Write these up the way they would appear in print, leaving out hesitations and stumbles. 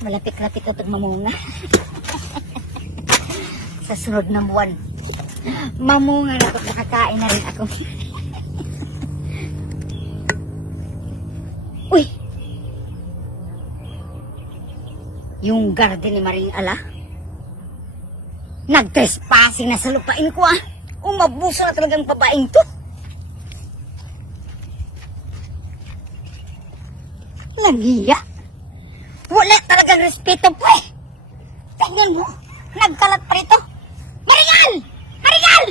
Malapit-lapit ito mamunga. Sa sunod na buwan. Mamunga na ako, nakakain na rin ako. Uy! Yung garden ni Maring Ala, nag-trespassing na sa lupain ko ah. Umabuso na talagang babaeng to. Langiya. Wala talagang respeto po eh. Tingnan mo, nagkalat pa rito. Maringal! Maringal!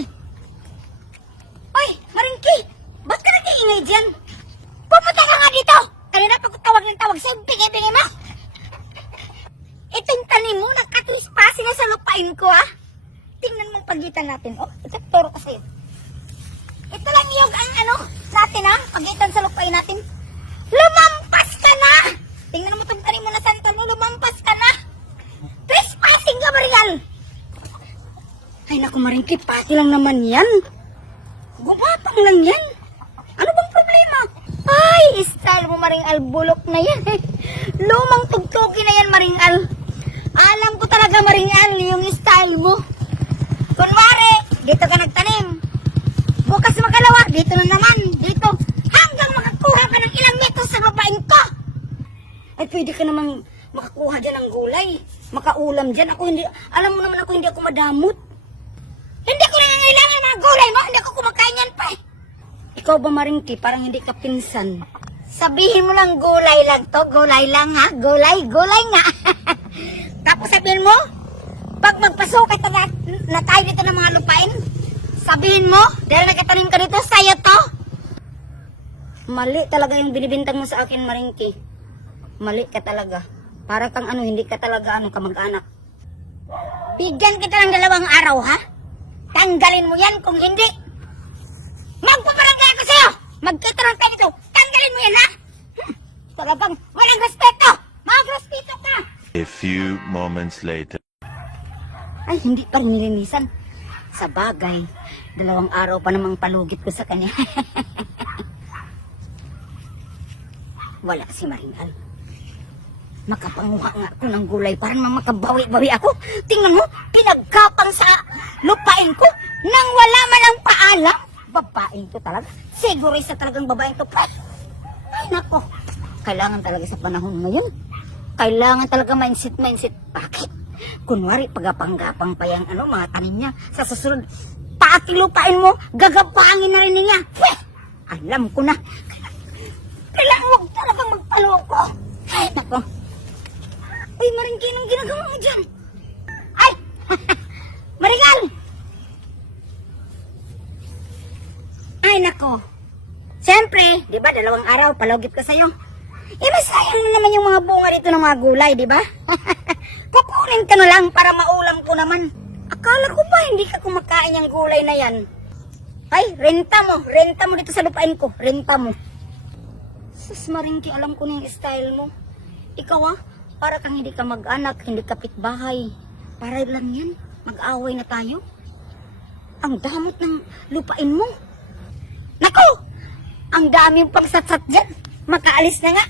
Oy, Maringki, ba't ka nag-iingay dyan? Pumunta ka nga dito. Kanina pagkatawag ng tawag sa'yo, bingi-bingi mo. Itong tanim mo, nagkatrespassing na sa lupain ko ah. Tingnan mong pagitan natin. Oh, ituturo ko sa'yo. Ito lang yung natin ah, pagitan sa lupain natin. Lumampas ka na! Tingnan mo itong tanim mo na santa mo, lumampas ka na! Trespassing ka, Maringal! Ay naku, Maringki, pati lang naman yan. Gumapang lang yan. Ano bang problema? Ay, style mo, Maringal, bulok na yan. Lumang tugtugi na yan, Maringal. Alam ko talaga, Maringal, yung style mo. Kunwari, dito ka nagtanim. Bukas makalawa, dito na naman, dito. Hanggang makakuha ka ng ilang metro sa lupain ko. Ay, pwede ka namang makakuha dyan ng gulay. Makaulam dyan. Ako hindi, alam mo naman ako hindi ako madamot. Hindi ko nangangailangan ng gulay mo. Hindi ako kumakain yan pa eh. Ikaw ba, Maringki, parang hindi ka pinsan. Sabihin mo lang gulay lang to. Gulay lang ha. Gulay, gulay nga. Tapos sabihin mo, pag magpasukat na tayo dito ng mga lupain, sabihin mo, dahil nakatanim ka dito, sa'yo to. Mali talaga yung binibintang mo sa akin, Maringki. Mali ka talaga. Para kang hindi ka talaga kamag-anak. Bigyan kita ng 2 araw, ha? Tanggalin mo yan kung hindi. Magpaparangay ako sa'yo! Magkita lang tayo dito. Tanggalin mo yan, ha? Talagang walang respeto! Magrespeto ka! A few moments later. Ay, hindi pa rin nilinisan. Sa bagay, 2 araw pa namang palugit ko sa kanya. Wala si Maringal. Makapanguha nga ako ng gulay para naman makabawi-bawi ako. Tingnan mo, pinagkapang sa lupain ko nang wala man ang paalam. Babaeng to talaga. Siguro isa talagang babaeng to. Ay, nako. Kailangan talaga sa panahon ngayon. Kailangan talaga mindset. Bakit? Kunwari, pagapang-gapang pa yung mga tanim niya. Sa susunod, paatilupain mo, gagapangin na rin niya. Pweh! Alam ko na. Kailangan huwag talagang magpaloko. Ay, nako. Uy, Maringki, anong ginagawa mo dyan? Ay! Maringal! Ay, nako. Siyempre, di ba, 2 araw, palugit ko sa'yo. Masayang na naman yung mga bunga dito ng mga gulay, di ba? Kukunin ka na lang para maulam ko naman. Akala ko ba hindi ka kumakain yung gulay na yan? Ay, renta mo dito sa lupain ko, renta mo. Sus, Maringki, alam ko na yung style mo. Ikaw para kang hindi ka mag-anak, hindi kapitbahay. Para lang yan, mag-away na tayo. Ang damot ng lupain mo. Naku! Ang dami yung pagsatsat dyan. Makaalis na nga.